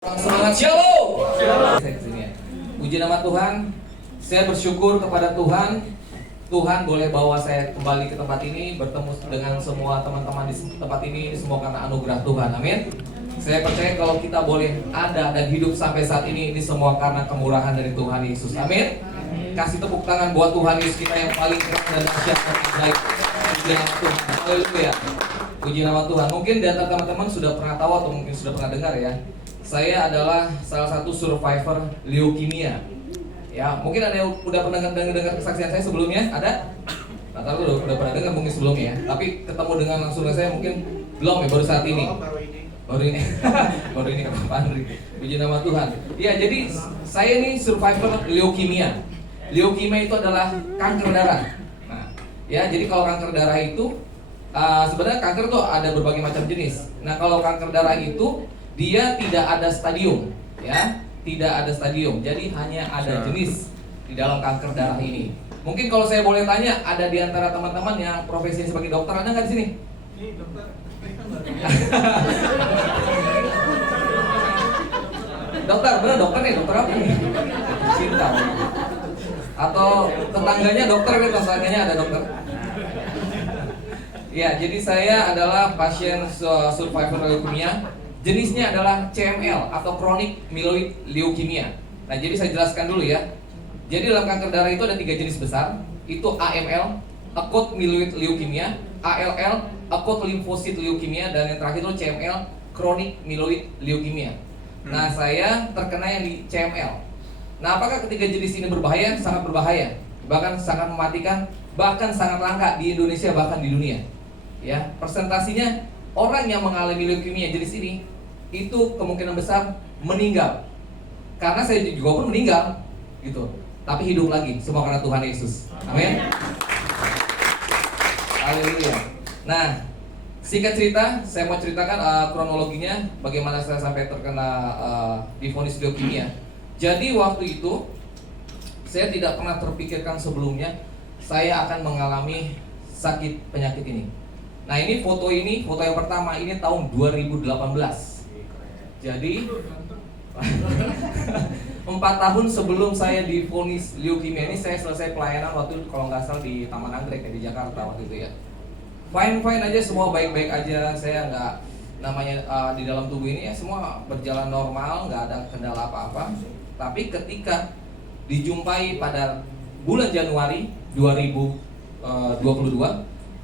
Semangat shalom. Saya kesini ya. Puji nama Tuhan. Saya bersyukur kepada Tuhan. Tuhan boleh bawa saya kembali ke tempat ini, bertemu dengan semua teman-teman di tempat ini, semua karena anugerah Tuhan. Amin. Saya percaya kalau kita boleh ada dan hidup sampai saat ini semua karena kemurahan dari Tuhan Yesus. Amin. Kasih tepuk tangan buat Tuhan Yesus kita yang paling keren dan dahsyat dan baik. Puji nama Tuhan. Haleluya. Puji nama Tuhan. Mungkin di antara teman-teman sudah pernah tahu atau mungkin sudah pernah dengar ya. Saya adalah salah satu survivor leukemia. Ya, mungkin ada yang udah pernah dengar kesaksian saya sebelumnya? Ada? Nah, tahu udah pernah dengar mungkin sebelumnya ya. Tapi ketemu dengan langsung saya mungkin belum ya, baru saat ini. Baru ini. Baru ini kata Pak Andri. Puji nama Tuhan. Ya, jadi saya ini survivor leukemia. Leukemia itu adalah kanker darah. Nah, ya, jadi kalau kanker darah itu sebenarnya kanker tuh ada berbagai macam jenis. Nah, kalau kanker darah itu dia tidak ada stadium, ya, tidak ada stadium. Jadi hanya ada jenis di dalam kanker darah ini. Mungkin kalau saya boleh tanya, ada di antara teman-teman yang profesinya sebagai dokter, ada nggak di sini? Dokter. Dokter, benar dokter nih, dokter apa nih? Cinta. Atau tetangganya dokter nih, tetangganya ada dokter. Ya, jadi saya adalah pasien survivor leukemia. Jenisnya adalah CML atau chronic myeloid leukemia. Nah, jadi saya jelaskan dulu ya. Jadi dalam kanker darah itu ada 3 jenis besar. Itu AML, acute myeloid leukemia, ALL, acute lymphocyte leukemia, dan yang terakhir itu CML, chronic myeloid leukemia. Nah, saya terkena yang di CML. Nah, apakah ketiga jenis ini berbahaya? Sangat berbahaya. Bahkan sangat mematikan, bahkan sangat langka di Indonesia bahkan di dunia. Ya, persentasinya orang yang mengalami leukemia jenis ini itu kemungkinan besar meninggal. Karena saya juga pun meninggal gitu. Tapi hidup lagi, semua karena Tuhan Yesus. Amin. Haleluya. Nah, singkat cerita, saya mau ceritakan kronologinya bagaimana saya sampai terkena divonis leukemia. Jadi waktu itu saya tidak pernah terpikirkan sebelumnya saya akan mengalami sakit penyakit ini. Nah, ini foto yang pertama, ini tahun 2018. Jadi 4 tahun sebelum saya divonis leukemia ini, saya selesai pelayanan waktu itu kalau nggak salah di Taman Anggrek ya, di Jakarta waktu itu ya. Fine aja, semua baik-baik aja. Saya nggak namanya di dalam tubuh ini ya semua berjalan normal, nggak ada kendala apa-apa. Tapi ketika dijumpai pada bulan Januari 2022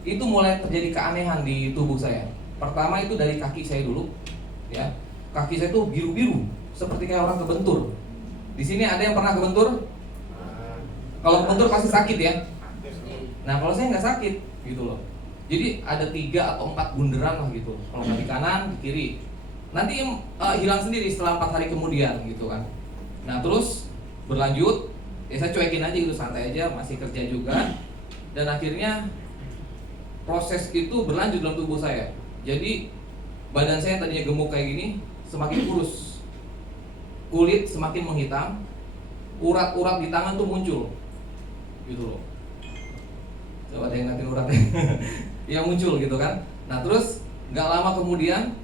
itu mulai terjadi keanehan di tubuh saya. Pertama itu dari kaki saya dulu, ya. Kaki saya tuh biru-biru, seperti kayak orang kebentur. Di sini ada yang pernah kebentur? Kalau kebentur pasti sakit ya. Nah, kalau saya nggak sakit, gitu loh. Jadi ada 3 atau 4 bunderan lah gitu. Kalau nggak di kanan, di kiri. Nanti hilang sendiri setelah 4 hari kemudian, gitu kan. Nah, terus berlanjut, ya saya cuekin aja gitu, santai aja, masih kerja juga. Dan akhirnya proses itu berlanjut dalam tubuh saya. Jadi badan saya yang tadinya gemuk kayak gini semakin kurus, kulit semakin menghitam, urat-urat di tangan tuh muncul, gitu loh. Coba ada yang ngatin uratnya, yang muncul gitu kan. Nah, terus nggak lama kemudian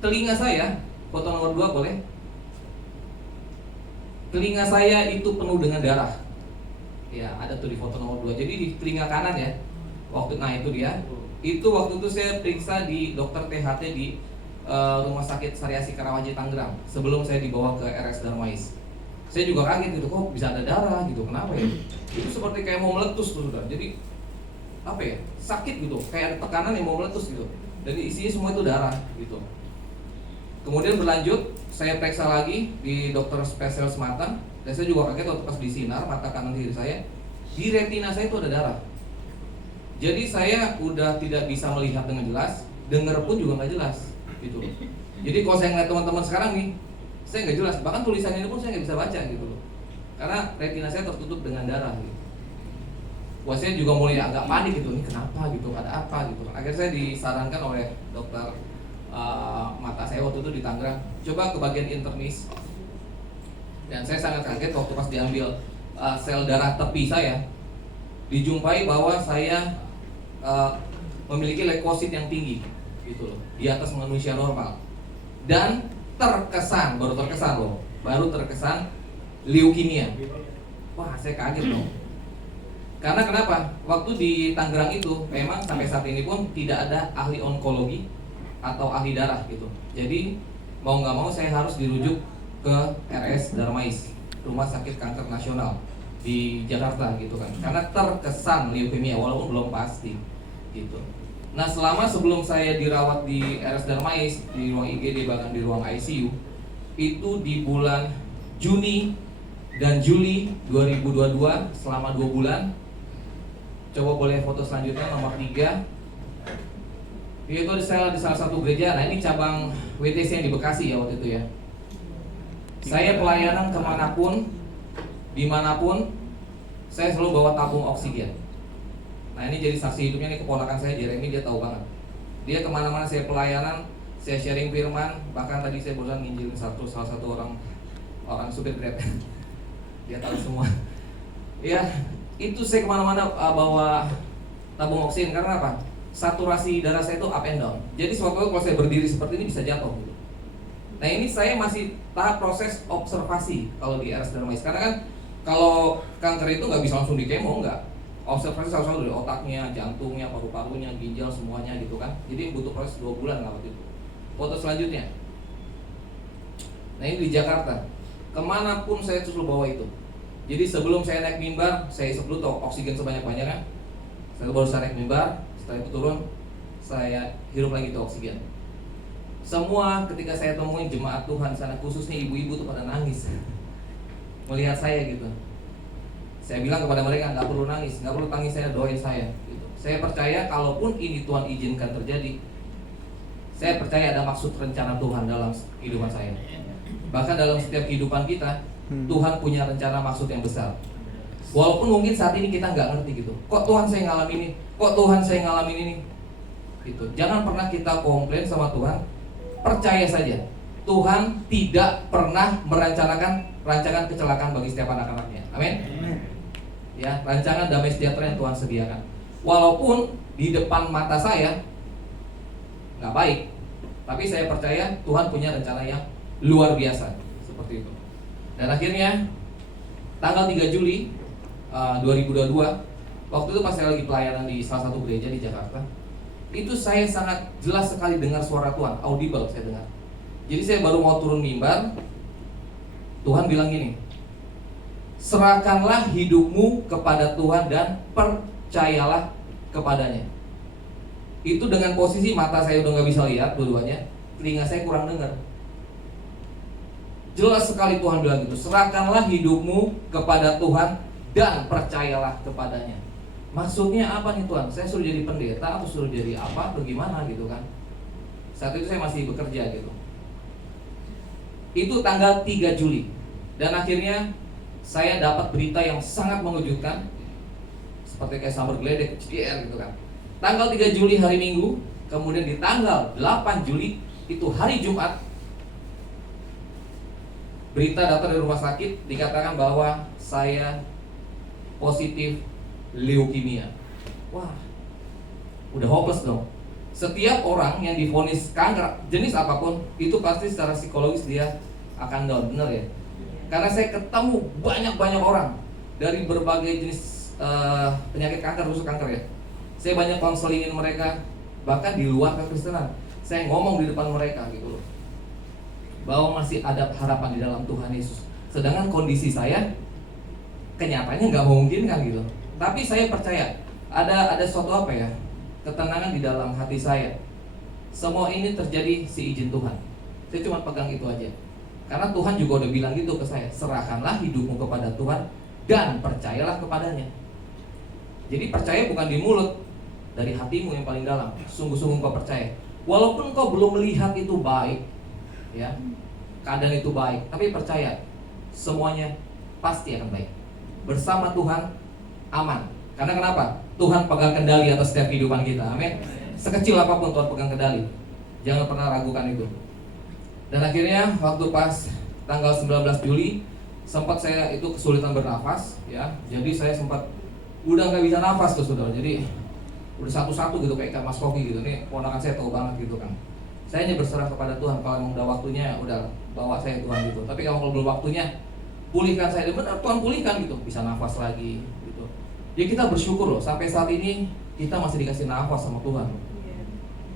telinga saya, foto nomor 2 boleh? Telinga saya itu penuh dengan darah. Ya, ada tuh di foto nomor 2. Jadi di telinga kanan ya. Nah itu dia. Itu waktu itu saya periksa di dokter THT di Rumah Sakit Sariasi Karawaci Tangerang sebelum saya dibawa ke RS Darmais. Saya juga kaget gitu, kok bisa ada darah gitu, kenapa ya? Itu seperti kayak mau meletus tuh sudah. Jadi apa ya? Sakit gitu, kayak ada tekanan yang mau meletus gitu. Dan isinya semua itu darah gitu. Kemudian berlanjut, saya periksa lagi di dokter spesialis mata. Dan saya juga kaget waktu pas disinar mata kanan kiri saya, di retina saya itu ada darah. Jadi saya udah tidak bisa melihat dengan jelas, dengar pun juga nggak jelas, gitu loh. Jadi kalau saya ngeliat teman-teman sekarang nih, saya nggak jelas. Bahkan tulisannya ini pun saya nggak bisa baca, gitu loh. Karena retina saya tertutup dengan darah. Gitu. Wah, saya juga mulai agak panik gitu, ini kenapa gitu, ada apa gitu. Akhirnya saya disarankan oleh dokter mata saya waktu itu di Tangerang, coba ke bagian internis. Dan saya sangat kaget waktu pas diambil sel darah tepi saya, dijumpai bahwa saya memiliki leukosit yang tinggi, gitu loh, di atas manusia normal. Dan baru terkesan leukemia. Wah, saya kaget dong. Karena kenapa? Waktu di Tangerang itu memang sampai saat ini pun tidak ada ahli onkologi atau ahli darah gitu. Jadi mau nggak mau saya harus dirujuk ke RS Darmais, Rumah Sakit Kanker Nasional di Jakarta gitu kan. Karena terkesan leukemia walaupun belum pasti gitu. Nah, sebelum saya dirawat di RS Darmais, di ruang IGD bahkan di ruang ICU, itu di bulan Juni dan Juli 2022 selama 2 bulan. Coba boleh foto selanjutnya nomor 3. Itu saya di salah satu gereja. Nah, ini cabang WTC yang di Bekasi ya waktu itu ya. Saya pelayanan kemanapun, dimanapun, saya selalu bawa tabung oksigen. Nah, ini jadi saksi hidupnya nih keponakan saya Jeremy, dia tahu banget. Dia kemana-mana saya pelayanan, saya sharing firman. Bahkan tadi saya barusan nginjilin salah satu orang supir Grab. Dia tahu semua. Ya, itu saya kemana-mana bawa tabung oksigen. Karena apa? Saturasi darah saya itu up and down. Jadi suatu kalau saya berdiri seperti ini bisa jatuh gitu. Nah, ini saya masih tahap proses observasi kalau di RS Darmais. Karena kan kalau kanker itu nggak bisa langsung di kemo, nggak. Observasi selalu dari otaknya, jantungnya, paru-parunya, ginjal semuanya gitu kan. Jadi butuh proses 2 bulan lah waktu itu. Foto selanjutnya. Nah, ini di Jakarta. Kemanapun saya selalu bawa itu. Jadi sebelum saya naik mimbar, saya isep dulu tuh oksigen sebanyak-banyaknya. Saya baru naik mimbar, setelah itu turun, saya hirup lagi tuh oksigen. Semua ketika saya temuin jemaat Tuhan sana, khususnya ibu-ibu tuh pada nangis melihat saya gitu. Saya bilang kepada mereka, nggak perlu nangis, nggak perlu tangis, saya doain saya gitu. Saya percaya kalaupun ini Tuhan izinkan terjadi, saya percaya ada maksud rencana Tuhan dalam kehidupan saya. Bahkan dalam setiap kehidupan kita, Tuhan punya rencana maksud yang besar. Walaupun mungkin saat ini kita nggak ngerti gitu. Kok Tuhan saya ngalamin ini? Kok Tuhan saya ngalamin ini? Gitu. Jangan pernah kita komplain sama Tuhan. Percaya saja, Tuhan tidak pernah rancangan kecelakaan bagi setiap anak-anaknya. Amin. Ya, rancangan damai sejahtera yang Tuhan sediakan. Walaupun di depan mata saya nggak baik, tapi saya percaya Tuhan punya rencana yang luar biasa seperti itu. Dan akhirnya tanggal 3 Juli 2022, waktu itu pas saya lagi pelayanan di salah satu gereja di Jakarta, itu saya sangat jelas sekali dengar suara Tuhan, audible saya dengar. Jadi saya baru mau turun mimbar, Tuhan bilang gini, serahkanlah hidupmu kepada Tuhan dan percayalah kepadanya. Itu dengan posisi mata saya udah gak bisa lihat dua-duanya, telinga saya kurang dengar. Jelas sekali Tuhan bilang gitu, serahkanlah hidupmu kepada Tuhan dan percayalah kepadanya. Maksudnya apa nih Tuhan? Saya suruh jadi pendeta atau suruh jadi apa? Bagaimana gitu kan? Saat itu saya masih bekerja gitu. Itu tanggal 3 Juli. Dan akhirnya saya dapat berita yang sangat mengejutkan, seperti kayak sambar geledek, CDR gitu kan. Tanggal 3 Juli hari Minggu, kemudian di tanggal 8 Juli itu hari Jumat, berita datang dari rumah sakit dikatakan bahwa saya positif leukemia. Wah, udah hopeless dong. Setiap orang yang divonis kanker jenis apapun, itu pasti secara psikologis dia akan down, bener ya? Karena saya ketemu banyak orang dari berbagai jenis penyakit kanker, khusus kanker ya. Saya banyak konselingin mereka, bahkan di luar kekristenan. Saya ngomong di depan mereka gitu loh, bahwa masih ada harapan di dalam Tuhan Yesus. Sedangkan kondisi saya kenyataannya nggak memungkinkan gitu. Tapi saya percaya ada suatu apa ya, ketenangan di dalam hati saya. Semua ini terjadi seizin Tuhan. Saya cuma pegang itu aja. Karena Tuhan juga udah bilang gitu ke saya, serahkanlah hidupmu kepada Tuhan dan percayalah kepadanya. Jadi percaya bukan di mulut, dari hatimu yang paling dalam. Sungguh-sungguh kau percaya. Walaupun kau belum melihat itu baik, ya, keadaan itu baik, tapi percaya semuanya pasti akan baik. Bersama Tuhan aman. Karena kenapa? Tuhan pegang kendali atas setiap kehidupan kita. Amin. Sekecil apapun Tuhan pegang kendali. Jangan pernah ragukan itu. Dan akhirnya waktu pas tanggal 19 Juli sempat saya itu kesulitan bernafas, ya. Jadi saya sempat udah nggak bisa nafas tuh saudara. Jadi udah satu-satu gitu kayak ikan mas koki gitu. Nih ponakan saya tahu banget gitu kan. Saya hanya berserah kepada Tuhan. Kalau emang udah waktunya, udah bawa saya Tuhan gitu. Tapi kalau belum waktunya, pulihkan saya. Benar Tuhan pulihkan gitu, bisa nafas lagi gitu. Ya kita bersyukur loh, sampai saat ini kita masih dikasih nafas sama Tuhan.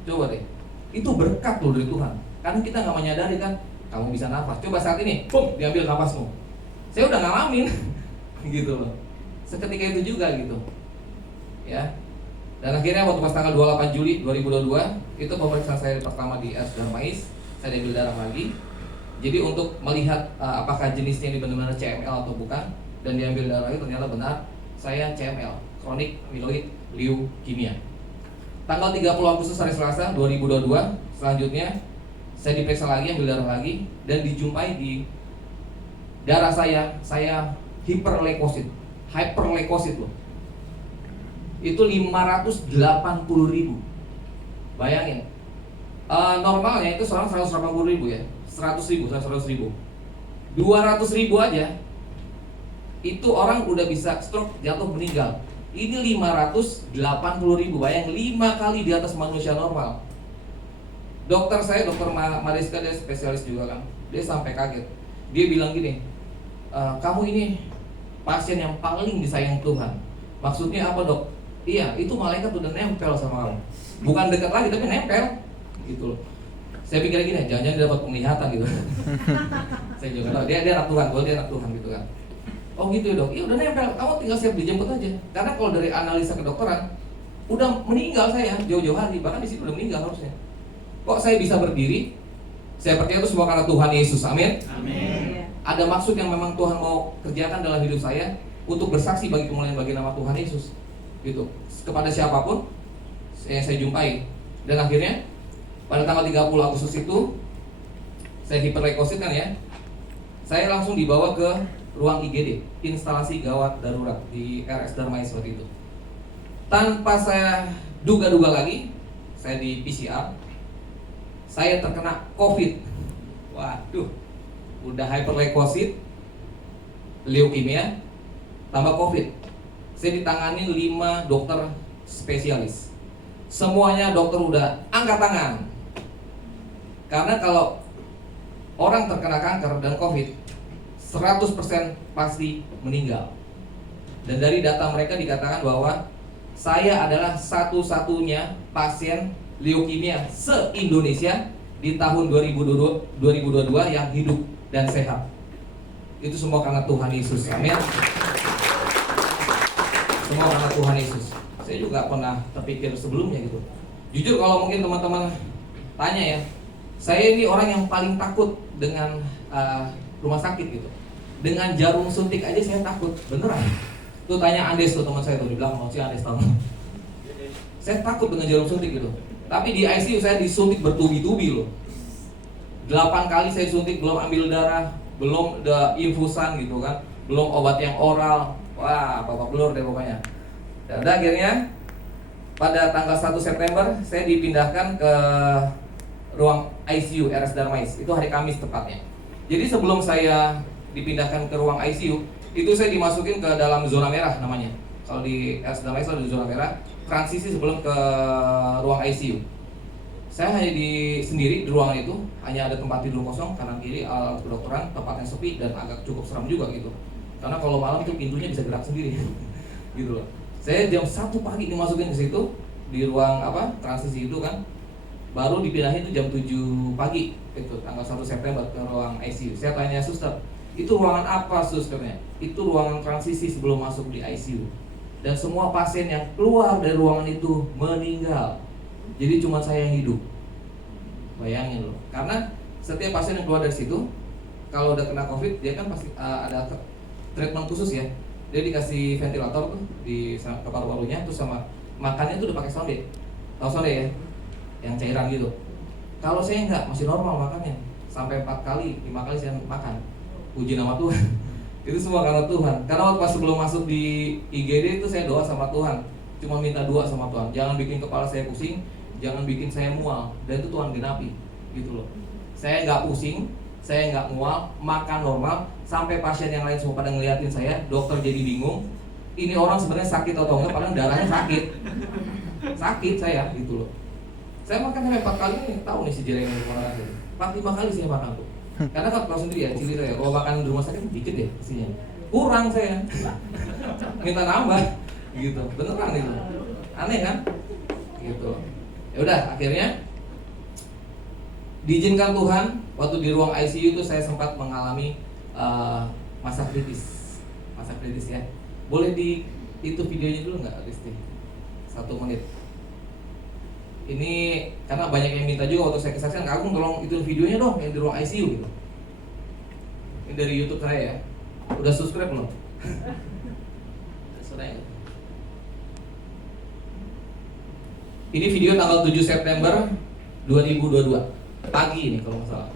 Coba deh, itu berkat loh dari Tuhan. Karena kita nggak menyadari kan, kamu bisa nafas. Coba saat ini, boom, diambil nafasmu. Saya udah ngalamin, gitu loh. Seketika itu juga gitu, ya. Dan akhirnya waktu pas tanggal 28 Juli 2022, itu pemeriksaan saya pertama di RS Darmais. Saya diambil darah lagi. Jadi untuk melihat apakah jenisnya ini benar-benar CML atau bukan, dan diambil darah lagi ternyata benar, saya CML, Chronic Myeloid Leukemia. Tanggal 30 Agustus hari Selasa 2022, selanjutnya saya diperiksa lagi, ambil darah lagi, dan dijumpai di darah saya hiperleukosit loh. Itu 580.000. Bayangin, normalnya itu seorang 180.000 ya, 100.000, 200.000 aja itu orang udah bisa stroke, jatuh, meninggal. Ini 580.000, bayang 5 kali di atas manusia normal. Dokter saya, Dokter Mariska, dia spesialis juga kan, dia sampai kaget. Dia bilang gini, kamu ini pasien yang paling disayang Tuhan. Maksudnya apa dok? Iya, itu malaikat udah nempel sama kamu. Bukan dekat lagi, tapi nempel gitu loh. Saya pikir gini, jangan-jangan dia dapat penglihatan gitu. Saya juga tahu, dia anak Tuhan, dia anak Tuhan gitu kan. Oh gitu ya dok, iya udah nempel, kamu tinggal siap dijemput aja. Karena kalau dari analisa kedokteran, udah meninggal saya jauh-jauh hari, bahkan di situ udah meninggal harusnya. Kok saya bisa berdiri? Saya percaya itu semua karena Tuhan Yesus, amin. Amin. Ada maksud yang memang Tuhan mau kerjakan dalam hidup saya untuk bersaksi bagi kemuliaan bagi nama Tuhan Yesus, gitu. Kepada siapapun saya jumpai. Dan akhirnya pada tanggal 30 Agustus itu saya hiperleukosit kan ya. Saya langsung dibawa ke ruang IGD, instalasi gawat darurat di RS Darmais waktu itu. Tanpa saya duga-duga lagi, saya di PCR, saya terkena COVID. Waduh, udah hyperleukosit, leukemia, tambah COVID. Saya ditangani 5 dokter spesialis. Semuanya dokter udah angkat tangan. Karena kalau orang terkena kanker dan COVID, 100% pasti meninggal. Dan dari data mereka dikatakan bahwa saya adalah satu-satunya pasien leukemia se-Indonesia di tahun 2022 yang hidup dan sehat. Itu semua karena Tuhan Yesus, amin. Semua karena Tuhan Yesus. Saya juga pernah terpikir sebelumnya gitu. Jujur kalau mungkin teman-teman tanya ya, saya ini orang yang paling takut dengan rumah sakit gitu. Dengan jarum suntik aja saya takut, beneran. Tuh tanya Andes tuh teman saya tuh, dibilang mau si Andes tahu. Saya takut dengan jarum suntik gitu. Tapi di ICU saya disuntik bertubi-tubi loh. 8 kali saya suntik, belum ambil darah, belum ada infusan gitu kan, belum obat yang oral. Wah, babak belur deh pokoknya. Dan akhirnya pada tanggal 1 September saya dipindahkan ke ruang ICU RS Darmais. Itu hari Kamis tepatnya. Jadi sebelum saya dipindahkan ke ruang ICU, itu saya dimasukin ke dalam zona merah namanya. Kalau di RS Darmais ada zona merah, transisi sebelum ke ruang ICU. Saya hanya sendiri di ruangan itu, hanya ada tempat tidur kosong kanan kiri, alat kedokteran, tempatnya sepi dan agak cukup seram juga gitu. Karena kalau malam itu pintunya bisa gerak sendiri, gitu loh. Saya jam 1 pagi dimasukin ke situ di ruang transisi itu kan, baru dipindahin itu jam 7 pagi itu tanggal 1 September ke ruang ICU. Saya tanya suster, itu ruangan apa susternya? Itu ruangan transisi sebelum masuk di ICU. Dan semua pasien yang keluar dari ruangan itu meninggal. Jadi cuma saya yang hidup. Bayangin loh. Karena setiap pasien yang keluar dari situ, kalau udah kena COVID, dia kan pasti ada treatment khusus ya. Dia dikasih ventilator tuh di paru-parunya, terus sama makannya tuh udah pakai sonde. Tahu sonde ya? Yang cairan gitu. Kalau saya enggak, masih normal makannya. Sampai 4 kali, 5 kali saya makan. Puji nama Tuhan. Itu semua karena Tuhan. Karena waktu pas sebelum masuk di IGD itu saya doa sama Tuhan. Cuma minta doa sama Tuhan. Jangan bikin kepala saya pusing, jangan bikin saya mual. Dan itu Tuhan genapi, gitu loh. Saya nggak pusing, saya nggak mual, makan normal. Sampai pasien yang lain semua pada ngeliatin saya, dokter jadi bingung. Ini orang sebenarnya sakit atau enggak, padahal darahnya sakit. Sakit saya, gitu loh. Saya makan sampai 4 kali nih, tahu nih si Jeremy makan itu. 4-5 kali saya makan tuh. Karena kan tahu sendiri ya, cili saya kalau makan di rumah sakit dikit ya isinya. Kurang saya. Minta nambah gitu. Beneran itu. Aneh kan? Gitu. Ya udah, akhirnya diizinkan Tuhan waktu di ruang ICU itu saya sempat mengalami masa kritis. Masa kritis ya. Boleh di itu videonya dulu nggak, Risti? 1 menit. Ini karena banyak yang minta juga waktu saya kesaksian, Kak Agung tolong itu videonya dong yang di ruang ICU gitu. Ini dari YouTube saya ya. Udah subscribe belum? Sudah ya. Ini video tanggal 7 September 2022. Pagi ini kalau nggak salah.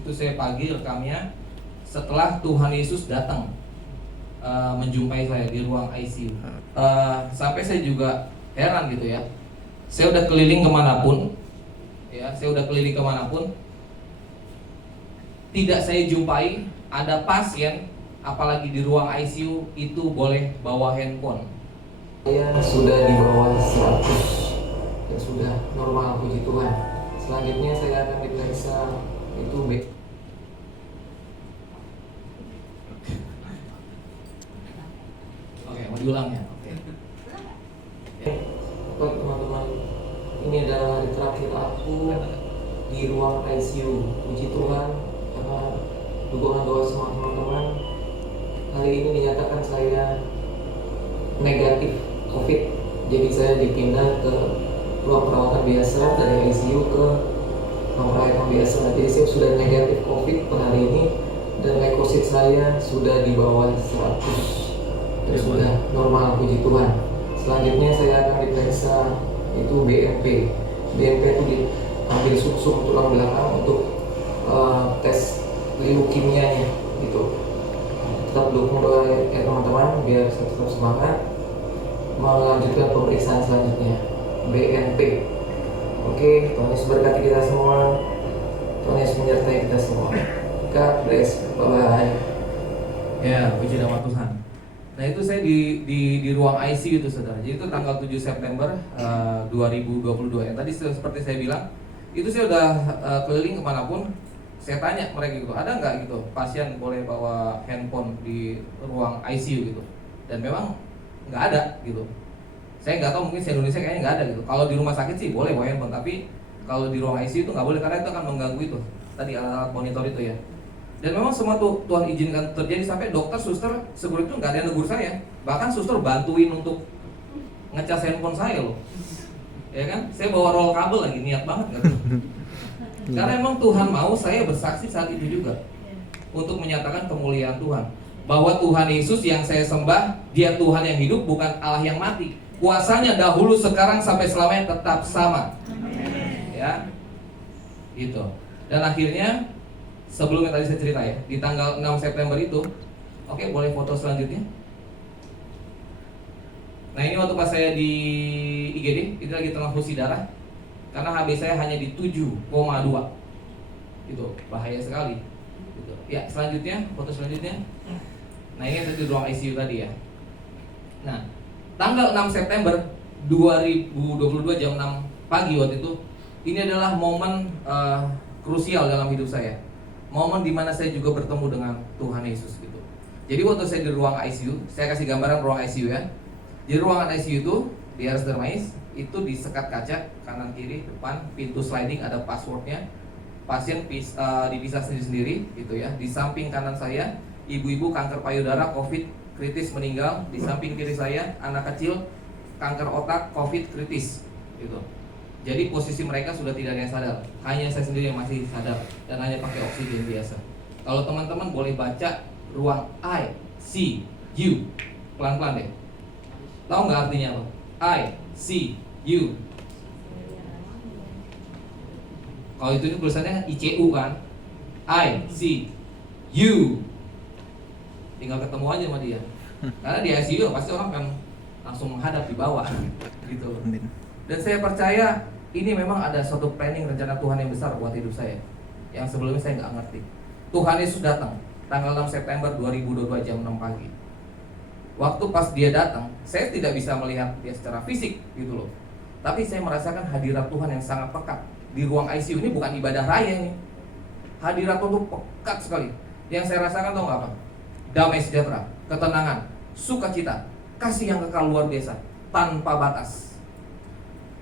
Itu saya pagi rekamnya setelah Tuhan Yesus datang menjumpai saya di ruang ICU. Sampai saya juga heran gitu ya. Saya udah keliling kemanapun, ya, tidak saya jumpai ada pasien, apalagi di ruang ICU itu boleh bawa handphone. Saya sudah di bawah 100 dan sudah normal, puji Tuhan. Selanjutnya saya akan diperiksa itu mau diulang ya? Oke. Baik teman-teman, ini adalah hari terakhir aku di ruang ICU. Puji Tuhan karena dukungan doa semua teman-teman. Hari ini dinyatakan saya negatif COVID. Jadi saya dipindah ke ruang perawatan biasa dari ICU ke ruang perawatan biasa. Jadi saya sudah negatif COVID per hari ini dan leukosit saya sudah di bawah 100. Sudah normal, puji Tuhan. Selanjutnya saya akan diperiksa itu BMP. BMP itu diambil sum-sum tulang belakang untuk tes leukemianya gitu. Tetap dukung doa ya teman-teman biar saya tetap semangat melanjutkan pemeriksaan selanjutnya BNP. Oke, Tuhan Yesus berkati kita semua. Tuhan Yesus menyertai kita semua. God bless. Bye-bye. Ya, puji nama Tuhan. Nah itu saya di ruang ICU itu saudara. Jadi itu tanggal 7 September 2022. Yang tadi seperti saya bilang, itu saya udah keliling kemanapun. Saya tanya mereka gitu, ada nggak gitu pasien boleh bawa handphone di ruang ICU gitu. Dan memang nggak ada gitu. Saya nggak tahu, mungkin di Indonesia kayaknya nggak ada gitu. Kalau di rumah sakit sih boleh bawa handphone, tapi kalau di ruang ICU itu nggak boleh karena itu akan mengganggu itu. Tadi alat monitor itu ya. Dan memang semua Tuhan izinkan terjadi sampai dokter, suster, security itu nggak ada yang negur saya. Bahkan suster bantuin untuk ngecas handphone saya loh. Ya kan? Saya bawa roll kabel lagi, niat banget kan? Karena emang Tuhan mau saya bersaksi saat itu juga untuk menyatakan kemuliaan Tuhan. Bahwa Tuhan Yesus yang saya sembah, Dia Tuhan yang hidup, bukan Allah yang mati. Kuasanya dahulu, sekarang, sampai selamanya tetap sama. Ya, gitu. Dan akhirnya sebelumnya tadi saya cerita ya, di tanggal 6 September itu, oke, boleh foto selanjutnya. Nah ini waktu pas saya di IGD, itu lagi transfusi darah, karena HB saya hanya di 7,2, itu bahaya sekali. Gitu. Ya selanjutnya, foto selanjutnya. Nah ini tadi ruang ICU tadi ya. Nah tanggal 6 September 2022 jam 6 pagi waktu itu, ini adalah momen krusial dalam hidup saya. Momen dimana saya juga bertemu dengan Tuhan Yesus gitu. Jadi waktu saya di ruang ICU, saya kasih gambaran ruang ICU ya. Di ruangan ICU itu di RS Darmais itu disekat kaca kanan kiri depan, pintu sliding ada passwordnya. Pasien dipisah sendiri-sendiri gitu ya. Di samping kanan saya ibu-ibu kanker payudara COVID kritis meninggal. Di samping kiri saya anak kecil kanker otak COVID kritis gitu. Jadi posisi mereka sudah tidak ada yang sadar, hanya saya sendiri yang masih sadar dan hanya pakai oksigen biasa. Kalau teman-teman boleh baca ruang ICU, pelan-pelan deh. Tahu nggak artinya apa? ICU. Kalau itu tulisannya ICU kan? ICU. Tinggal ketemu aja sama dia. Karena di ICU pasti orang kan langsung menghadap di bawah, gitu. Dan saya percaya ini memang ada suatu planning rencana Tuhan yang besar buat hidup saya, yang sebelumnya saya nggak ngerti. Tuhan Yesus datang tanggal 6 September 2022 jam 6 pagi. waktu pas dia datang, saya tidak bisa melihat dia secara fisik gitu loh. Tapi saya merasakan hadirat Tuhan yang sangat pekat. Di ruang ICU ini bukan ibadah raya ini. Hadirat Tuhan itu pekat sekali. Yang saya rasakan tahu nggak apa? Damai sejahtera, ketenangan, sukacita, kasih yang kekal luar biasa, tanpa batas.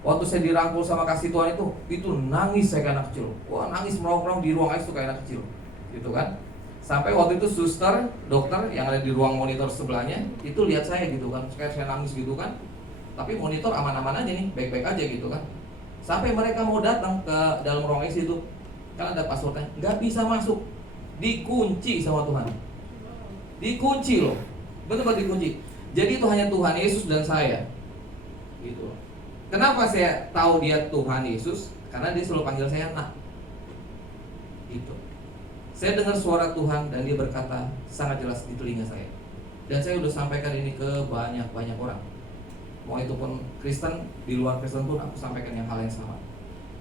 Waktu saya dirangkul sama kasih Tuhan itu nangis saya kayak anak kecil. Wah, nangis merong-merong di ruang ICU kayak anak kecil, gitu kan? Sampai waktu itu suster, dokter yang ada di ruang monitor sebelahnya itu lihat saya gitu kan, kayak saya nangis gitu kan. Tapi monitor aman-aman aja nih, baik-baik aja gitu kan. Sampai mereka mau datang ke dalam ruang ICU itu, kan ada passwordnya, nggak bisa masuk, dikunci sama Tuhan. Dikunci loh, betul-betul dikunci. Jadi itu hanya Tuhan Yesus dan saya, gitu. Kenapa saya tahu dia Tuhan Yesus? Karena dia selalu panggil saya nak, gitu. Saya dengar suara Tuhan dan dia berkata sangat jelas di telinga saya. Dan saya sudah sampaikan ini ke banyak orang. Mau itu pun Kristen, di luar Kristen pun aku sampaikan yang hal yang sama.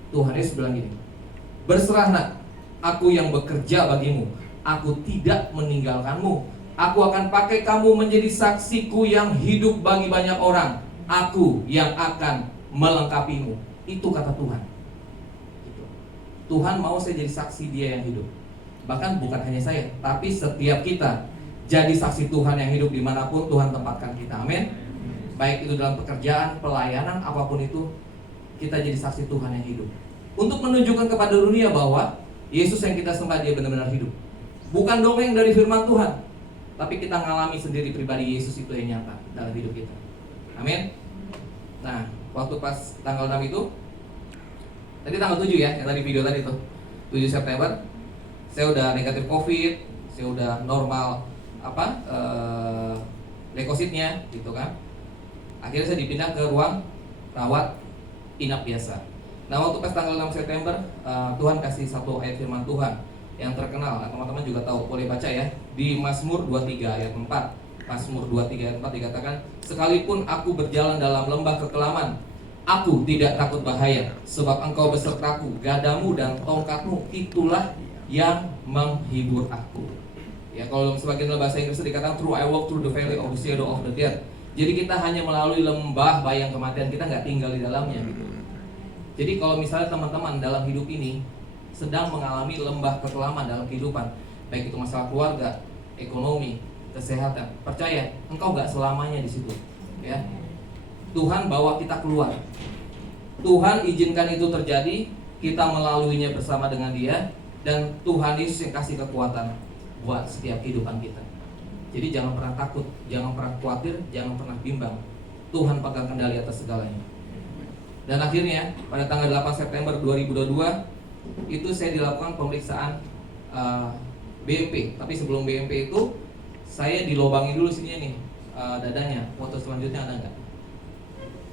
Tuhan Yesus bilang gini, berserah nak, aku yang bekerja bagimu, aku tidak meninggalkanmu. Aku akan pakai kamu menjadi saksiku yang hidup bagi banyak orang. Aku yang akan melengkapimu. Itu kata Tuhan. Tuhan mau saya jadi saksi dia yang hidup. Bahkan bukan hanya saya, tapi setiap kita jadi saksi Tuhan yang hidup dimanapun Tuhan tempatkan kita. Amin. Baik itu dalam pekerjaan, pelayanan, apapun itu, kita jadi saksi Tuhan yang hidup. Untuk menunjukkan kepada dunia bahwa Yesus yang kita sembah dia benar-benar hidup. Bukan dongeng dari firman Tuhan, tapi kita ngalami sendiri pribadi Yesus itu yang nyata dalam hidup kita. Amin. Nah, waktu pas tanggal 6 itu, tadi tanggal 7 ya, yang tadi video tadi tuh, 7 September, saya udah negatif COVID, saya udah normal leukositnya gitu kan. Akhirnya saya dipindah ke ruang rawat inap biasa. Nah, waktu pas tanggal 6 September, Tuhan kasih satu ayat firman Tuhan yang terkenal. Nah, teman-teman juga tahu, boleh baca ya, di Mazmur 23 ayat 4. Mazmur 23 ayat 4 dikatakan, sekalipun aku berjalan dalam lembah kekelaman, aku tidak takut bahaya, sebab engkau besertaku, gadamu dan tongkatmu itulah yang menghibur aku. Ya, kalau sebagian bahasa Inggris dikatakan through I walk through the valley of the shadow of the death. Jadi kita hanya melalui lembah bayang kematian, kita nggak tinggal di dalamnya gitu. Jadi kalau misalnya teman-teman dalam hidup ini sedang mengalami lembah kekelaman dalam kehidupan, baik itu masalah keluarga, ekonomi, kesehatan, percaya engkau nggak selamanya di situ. Ya, Tuhan bawa kita keluar. Tuhan izinkan itu terjadi, kita melaluinya bersama dengan Dia. Dan Tuhan Yesus yang kasih kekuatan buat setiap kehidupan kita. Jadi jangan pernah takut, jangan pernah khawatir, jangan pernah bimbang. Tuhan pegang kendali atas segalanya. Dan akhirnya pada tanggal 8 September 2022 itu saya dilakukan pemeriksaan BMP. Tapi sebelum BMP itu saya dilobangi dulu sini nih dadanya. Foto selanjutnya ada nggak?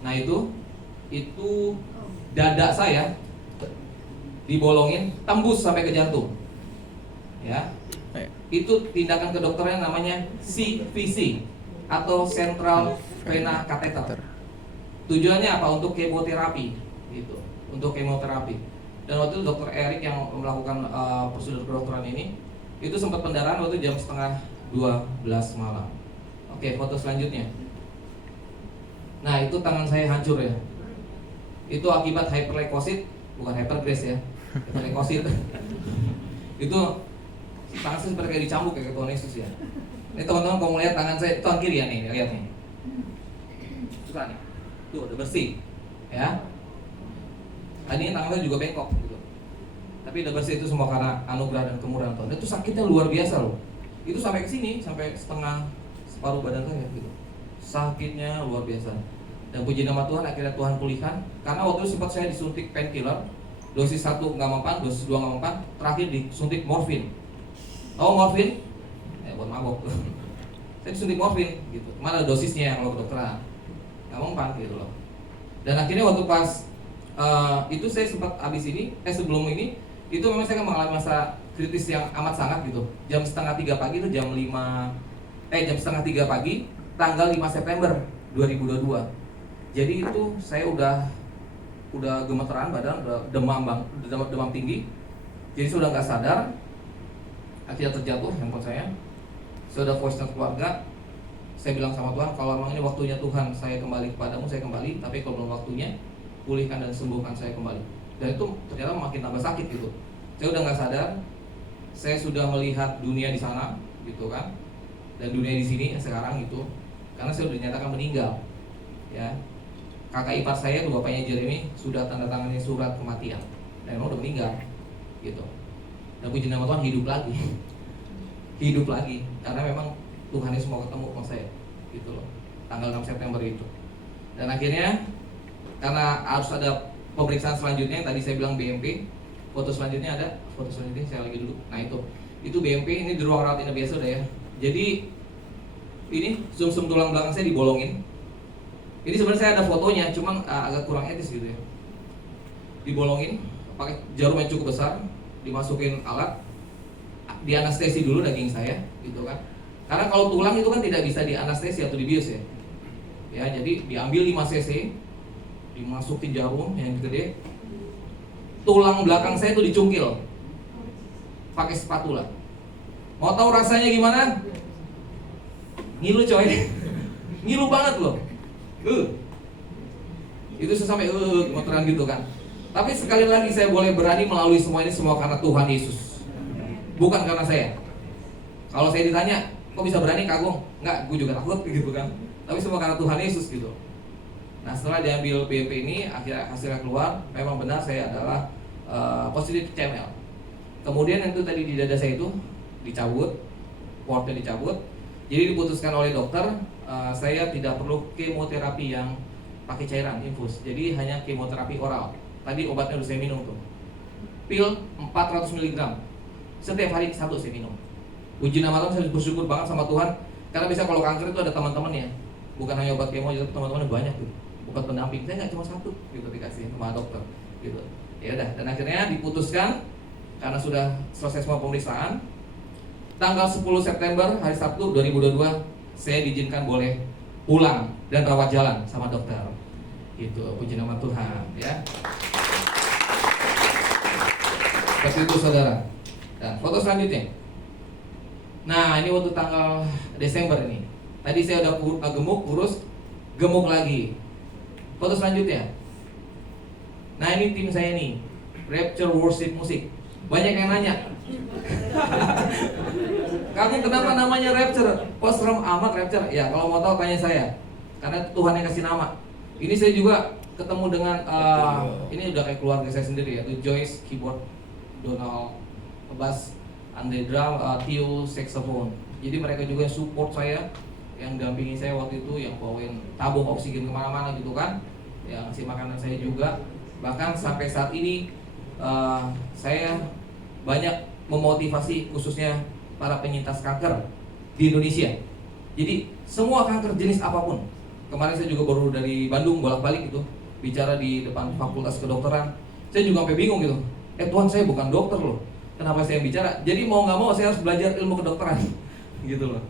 Nah itu dada saya dibolongin tembus sampai ke jantung. Ya. Itu tindakan kedokteran namanya CVC atau Central Vena Catheter. Tujuannya apa? Untuk kemoterapi gitu. Untuk kemoterapi. Dan waktu itu Dr. Eric yang melakukan prosedur kedokteran ini itu sempat pendarahan waktu jam setengah 12 malam. Oke, foto selanjutnya. Nah, itu tangan saya hancur ya. Itu akibat hyperleukosit, bukan hypergrace ya. Hyperleukosit. Itu tangan saya seperti kayak dicambuk kayak Tuhan Yesus ya. Ini teman-teman kalau melihat tangan saya, tangan kiri ya nih, lihat nih. Susah nih. Tuh, udah bersih. Ya. Tadi tangan saya juga bengkok gitu. Tapi udah bersih, itu semua karena anugerah dan kemurahan Tuhan. Itu sakitnya luar biasa loh. Itu sampai ke sini, sampai separuh badan saya gitu. Sakitnya luar biasa. Dan puji nama Tuhan, akhirnya Tuhan pulihkan. Karena waktu itu sempat saya disuntik painkiller. Dosis 1 nggak mempan, dosis 2 nggak mempan, terakhir disuntik morfin. Oh morfin? Buat mabok. Saya disuntik morfin gitu. Mana dosisnya kalau kedokteran? Nggak mempan gitu loh. Dan akhirnya waktu pas itu saya sempat habis ini, sebelum ini, itu memang saya mengalami masa kritis yang amat sangat gitu. Jam setengah 3 pagi itu jam setengah 3 pagi, tanggal 5 September 2022. Jadi itu saya udah gemeteran badan, udah demam tinggi. Jadi saya udah nggak sadar. Akhirnya terjatuh handphone saya. Saya udah voice note keluarga. saya bilang sama Tuhan, kalau memang ini waktunya Tuhan saya kembali kepadamu, saya kembali. Tapi kalau belum waktunya, pulihkan dan sembuhkan saya kembali. Dan itu ternyata makin tambah sakit gitu. Saya udah nggak sadar, saya sudah melihat dunia di sana gitu kan, dan dunia di sini sekarang gitu, karena saya sudah dinyatakan meninggal ya. Kakak ipar saya tuh bapaknya Jeremy sudah tanda tangani surat kematian dan memang udah meninggal gitu. Dan puji nama Tuhan hidup lagi hidup lagi karena memang Tuhan Yesus mau ketemu sama saya gitu loh, tanggal 6 September itu. Dan akhirnya karena harus ada pemeriksaan selanjutnya yang tadi saya bilang BMP, foto selanjutnya ada, foto selanjutnya saya lagi dulu. Nah itu BMP, ini di ruang rawat inap biasa udah ya. Jadi ini sumsum tulang belakang saya dibolongin. Ini sebenarnya saya ada fotonya, cuman agak kurang etis gitu ya. Dibolongin, pakai jarum yang cukup besar, dimasukin alat, di anestesi dulu daging saya, gitu kan. Karena kalau tulang itu kan tidak bisa di anestesi atau dibius ya. Ya, jadi diambil 5 cc, dimasukin jarum yang gede, tulang belakang saya itu dicungkil, pakai spatula. Mau tahu rasanya gimana? Ngilu coy, ngilu banget loh. Itu sampai gemeteran gitu kan. Tapi sekali lagi saya boleh berani melalui semua ini semua karena Tuhan Yesus, bukan karena saya. Kalau saya ditanya, kok bisa berani Kagum? Enggak, gue juga takut gitu kan. Tapi semua karena Tuhan Yesus gitu. Nah setelah diambil BMP ini, akhirnya hasilnya keluar, memang benar saya adalah positif CML. Kemudian itu tadi di dada saya itu dicabut, portnya dicabut. Jadi diputuskan oleh dokter, saya tidak perlu kemoterapi yang pakai cairan infus. Jadi hanya kemoterapi oral. Tadi obatnya udah saya minum tuh. Pil 400 mg. Setiap hari satu saya minum. Puji nama Tuhan, saya bersyukur banget sama Tuhan. Karena bisa kalau kanker itu ada teman-temannya. Bukan hanya obat kemo, juga teman-temannya banyak tuh. Obat pendamping. Saya nggak cuma satu gitu dikasih sama dokter gitu. Ya udah, dan akhirnya diputuskan karena sudah selesai semua pemeriksaan. Tanggal 10 September hari Sabtu 2022 saya diizinkan boleh pulang dan rawat jalan sama dokter. Gitu, puji nama Tuhan ya. Seperti itu saudara. Dan foto selanjutnya. Nah, ini waktu tanggal Desember ini. Tadi saya udah gemuk, kurus, gemuk lagi. Foto selanjutnya. Nah, ini tim saya nih, Rapture Worship Musik. Banyak yang nanya, kamu kenapa namanya Rapture? Kok serem amat Rapture? Ya kalau mau tahu tanya saya, karena Tuhan yang kasih nama. Ini saya juga ketemu dengan ini udah kayak keluarga saya sendiri ya. Itu Joyce keyboard, Donald bass, Andre drum, Tio saxophone. Jadi mereka juga yang support saya, yang dampingi saya waktu itu, yang bawain tabung oksigen kemana-mana gitu kan, yang ngasih makanan saya juga. Bahkan sampai saat ini saya banyak memotivasi khususnya para penyintas kanker di Indonesia. Jadi semua kanker jenis apapun. Kemarin saya juga baru dari Bandung bolak-balik gitu, bicara di depan fakultas kedokteran. Saya juga sampai bingung gitu. Tuhan, saya bukan dokter loh. Kenapa saya bicara? Jadi mau nggak mau saya harus belajar ilmu kedokteran gitu loh.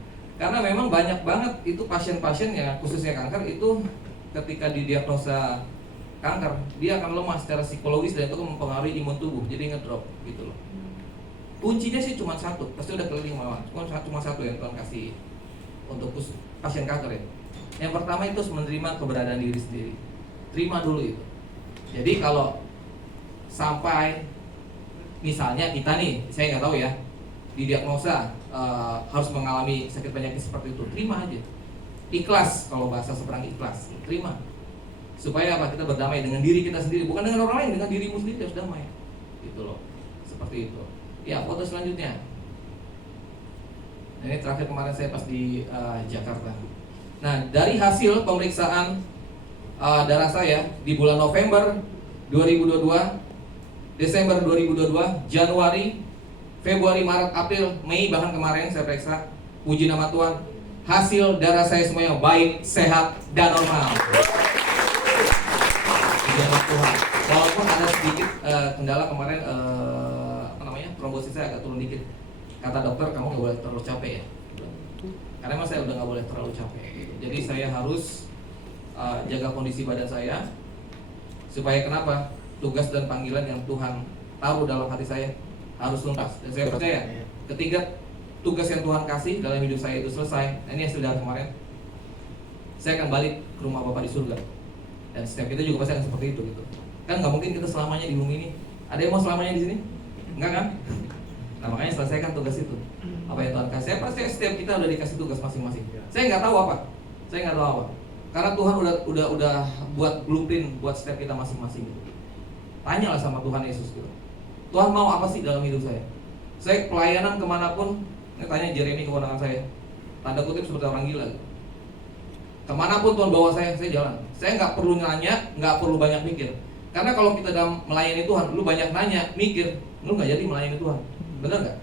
Karena memang banyak banget itu pasien-pasien yang khususnya kanker itu ketika didiagnosa kanker, dia akan lemah secara psikologis dan itu mempengaruhi imun tubuh, jadi ngedrop gitu loh. Kuncinya sih cuma satu, pasti udah keliling mawar. Cuma satu yang Tuhan kasih untuk pasien kanker ya. Yang pertama itu menerima keberadaan diri sendiri. Terima dulu itu. Jadi kalau sampai misalnya kita nih, saya nggak tahu ya, didiagnosa harus mengalami sakit penyakit seperti itu, terima aja. Ikhlas, kalau bahasa seberang ikhlas, terima. Supaya apa? Kita berdamai dengan diri kita sendiri, bukan dengan orang lain, dengan dirimu sendiri harus damai. Gitu loh. Seperti itu. Ya, foto selanjutnya. Nah, ini terakhir kemarin saya pas di Jakarta. Nah, dari hasil pemeriksaan darah saya di bulan November 2022, Desember 2022, Januari, Februari, Maret, April, Mei, bahkan kemarin saya periksa, puji nama Tuhan, hasil darah saya semuanya baik, sehat, dan normal. Puji nama Tuhan. Walaupun ada sedikit kendala kemarin, trombosis saya agak turun dikit. Kata dokter, kamu nggak boleh terlalu capek ya. Karena emang saya udah nggak boleh terlalu capek. Jadi saya harus jaga kondisi badan saya. Supaya kenapa? Tugas dan panggilan yang Tuhan taruh dalam hati saya harus tuntas. Dan saya percaya ketika tugas yang Tuhan kasih dalam hidup saya itu selesai. Nah, ini hasil dari kemarin, saya akan balik ke rumah Bapak di surga. Dan setiap kita juga pasti akan seperti itu gitu. Kan nggak mungkin kita selamanya di bumi ini. Ada yang mau selamanya di sini? Enggak kan? Nah makanya selesaikan tugas itu. Apa yang Tuhan kasih? Saya pasti setiap kita udah dikasih tugas masing-masing. Saya nggak tahu apa. Saya nggak tahu apa. Karena Tuhan udah buat blueprint buat setiap kita masing-masing gitu. Tanyalah sama Tuhan Yesus gitu. Tuhan mau apa sih dalam hidup saya? Saya pelayanan kemanapun, ini tanya Jeremy kewenangan saya. Tanda kutip seperti orang gila gitu. Kemanapun Tuhan bawa saya jalan. Saya nggak perlu nanya, nggak perlu banyak mikir. Karena kalau kita dalam melayani Tuhan, lu banyak nanya, mikir, lu nggak jadi melayani Tuhan. Benar nggak?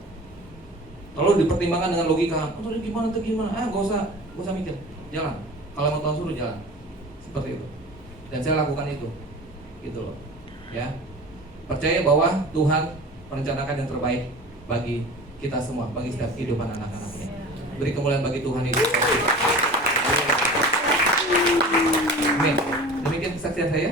Kalau dipertimbangkan dengan logika, oh tadi gimana tuh gimana? Gak usah mikir, jalan. Kalau mau Tuhan suruh jalan, seperti itu. Dan saya lakukan itu, gitu loh. Ya, percaya bahwa Tuhan merencanakan yang terbaik bagi kita semua, bagi setiap kehidupan anak-anaknya. Beri kemuliaan bagi Tuhan itu. Amin. Demikian kesaksian saya.